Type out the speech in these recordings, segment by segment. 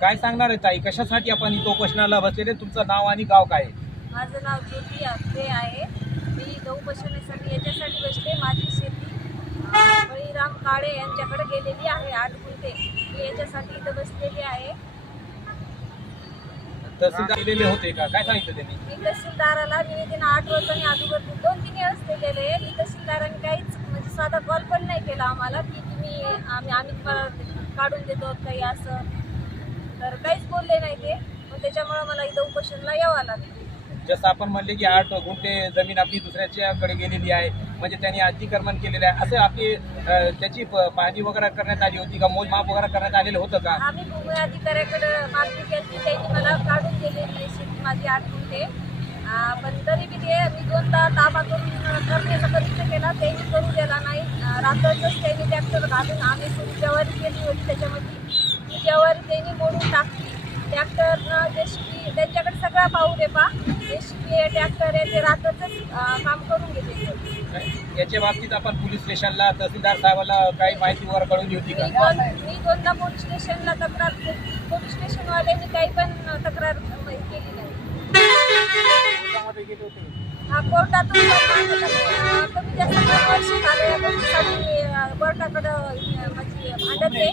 काय सांगणार आहे ताई, कशासाठी आपण इथं उपोषणाला बसलेले? तुमचं नाव आणि गाव काय आहे? माझं नाव ज्योती आत्रे आहे. मी गहू बसवण्यासाठी याच्यासाठी बसले. माझी शेती बळीराम काळे यांच्याकडे गेलेली आहे 8 गुंठे. मी याच्यासाठी इथं बसलेली आहे. तहसीलदार दिलेले होते का? काय सांगितलं त्यांनी? मी तहसीलदाराला निवेदन 8 वर्षांनी अगोदर 2-3 वेळेस दिलेले आहे. मी तहसीलदारांनी काहीच म्हणजे साधा कॉल पण नाही केला आम्हाला की आम्ही तुम्हाला काढून देतो काही असं, तर काहीच बोलले नाही ते. मग त्याच्यामुळे मला इथं उपोषणाला यावं लागलं. जसं आपण म्हणले की 8 गुंठे जमीन आपली दुसऱ्याच्याकडे गेलेली आहे, म्हणजे त्यांनी अतिक्रमण केलेलं आहे, असं आपली त्याची पाहणी वगैरे करण्यात आली होती का? मोजमाप वगैरे करण्यात आलेलं होतं का? आम्ही भूमी अधिकाऱ्याकडे मागणी केली, त्यांनी मला काढून दिलेली आहे शेती माझी 8 गुंठे. पण तरी बी मी 2दा ताबा करून करण्याचा प्रयत्न केला, त्यांनी करू दिला नाही. रात्रच त्यांनी ट्रॅक्टर घालून आम्ही थोडी ज्वारी केली होती त्याच्यामध्ये, ती ज्वारी त्यांनी मोडून टाकली. ट्रॅक्टरनं जेसीबी त्यांच्याकडे सगळा पाहू पा जेसीबी आहे, ट्रॅक्टर आहे, ते रात्रच काम करून घेतले. याच्या बाबतीत आपण पोलीस स्टेशनला, तहसीलदार साहेबांना काही माहिती वगैरे कळवली होती का? मी 2दा पोलीस स्टेशनला तक्रार केली. पोलीस स्टेशनवाल्यांनी काही पण तक्रार केली नाही. हा, कोर्टातून कमी जास्त 2 वर्ष झाले या गोष्टीसाठी कोर्टाकडं माझी भांडत आहे.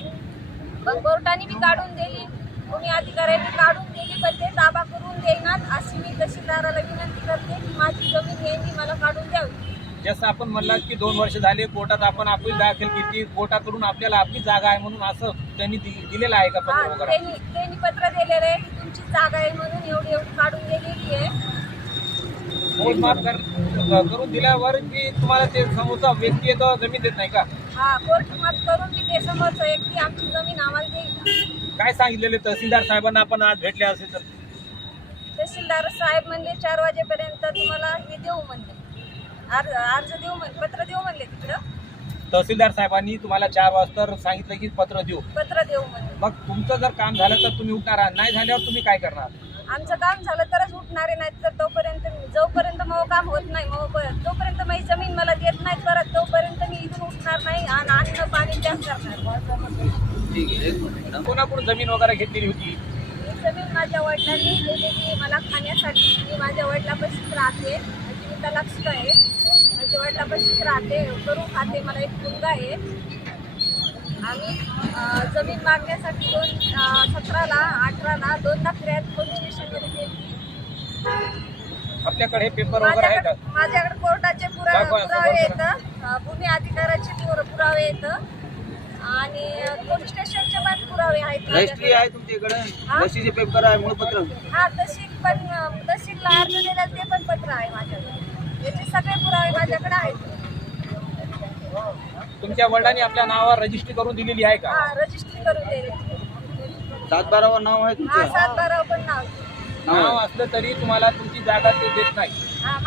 पण कोर्टाने मी काढून दिली, कोणी अधिकाऱ्यांनी काढून दिली, पण ते ताबा करून देईनात. अशी मी तहसीलदाराला विनंती करते की माझी जमीन यांनी मला काढून द्यावी. जसं आपण म्हणलात की 2 वर्ष झाले कोर्टात आपण आपली दाखल केली, कोर्टाकडून आपल्याला आपली जागा आहे म्हणून असं त्यांनी दिलेलं आहे का पत्र वगैरे? त्यांनी पत्र दिलेलं आहे की तुमची जागा आहे म्हणून एवढी काढून दिलेली आहे. मोजमाप करून दिल्यावर की तुम्हाला ते समोरचा व्यक्ती आहे तो जमीन देत नाही का? हा, कोर्टमाप करून मी ते समोरचं व्यक्ती आमची जमीन आम्हाला देईल. काय सांगितलेले तहसीलदार साहेबांना आपण आज भेटले असेल तर? तहसीलदार साहेब म्हणले 4 वाजेपर्यंत तुम्हाला हे देऊ म्हणले, अर्ज देऊ म्हणले, पत्र देऊ म्हणले. तिकडं तहसीलदार साहेबांनी तुम्हाला 4 वाजता सांगितलं की पत्र देऊ म्हणले. मग तुमचं जर काम झालं तर तुम्ही उठणार, नाही झाल्यावर तुम्ही काय करणार? आमचं काम झालं तरच उठणारे, नाहीत तर जोपर्यंत मग काम होत नाही, जोपर्यंत माझी जमीन मला देत नाहीत परत, तोपर्यंत मी इथून उठणार नाही आणि अन्न पाणी त्याग करणार. कोणाकडून जमीन वगैरे घेतलेली होती? ही जमीन माझ्या वडिलांनी दिलेली मला खाण्यासाठी. मी माझ्या वडिलापाशीच राहते, माझी मी तलाक आहे, माझ्या वडिलापाशीच राहते, करून खाते. मला एक मुलगा आहे. आम्ही जमीन मागण्यासाठी 2017ला 18ला 2दा फिर्याद पोलीस स्टेशनमध्ये केली. आपल्याकडे हे पेपर वगैरे आहे का? माझ्याकडे कोर्टाचे पुरावे येतं, भूमी अधिकाराचे पुरावे येतं आणि पोलीस स्टेशनचे पण पुरावे आहेत. रजिस्ट्री आहे तुमच्याकडे? रजिस्ट्रीचे पेपर आहे, मूळपत्र? हा, तहसीलला अर्ज दिला ते पण पत्र आहे माझ्याकडे. याचे सगळे पुरावे माझ्याकडे आहेत. तुमच्या वडिलांनी आपल्या नावावर रजिस्ट्री करून दिलेली आहे का? हा, रजिस्ट्री करून दिली. 7/12 नाव आहे तुमचं? हा, 7/12 पण नाव असलं तरी तुम्हाला तुमची जागा ते देत नाही. हा,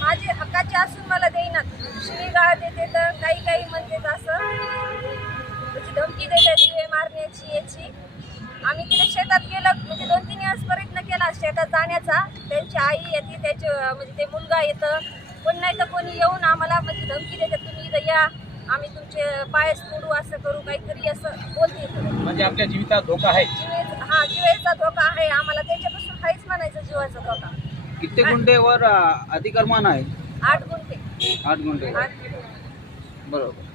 माझे हक्काचे असून मला देईनात. शिवीगाळ देते तर काही म्हणते असं, त्याची धमकी देतात जीवे मारण्याची याची. आम्ही तिथे शेतात गेलं म्हणजे 2-3 वेळेस प्रयत्न केला शेतात जाण्याचा. त्यांची आई येते, त्याचे म्हणजे ते मुलगा येतं, कोण नाही तर कोणी येऊन आम्हाला म्हणजे धमकी देतात, तुम्ही इथं या, आम्ही तुमचे पायस तोडू, असं करू, काहीतरी असं बोलते. म्हणजे आपल्या जीवितात धोका आहे? जीवाचा धोका आहे आम्हाला, त्याच्यापासून काहीच म्हणायचं जीवाचा धोका. किती गुंठेवर अतिक्रमण आहे? 8 गुंठे. 8 गुंठे, 8 गुंठे. बरोबर.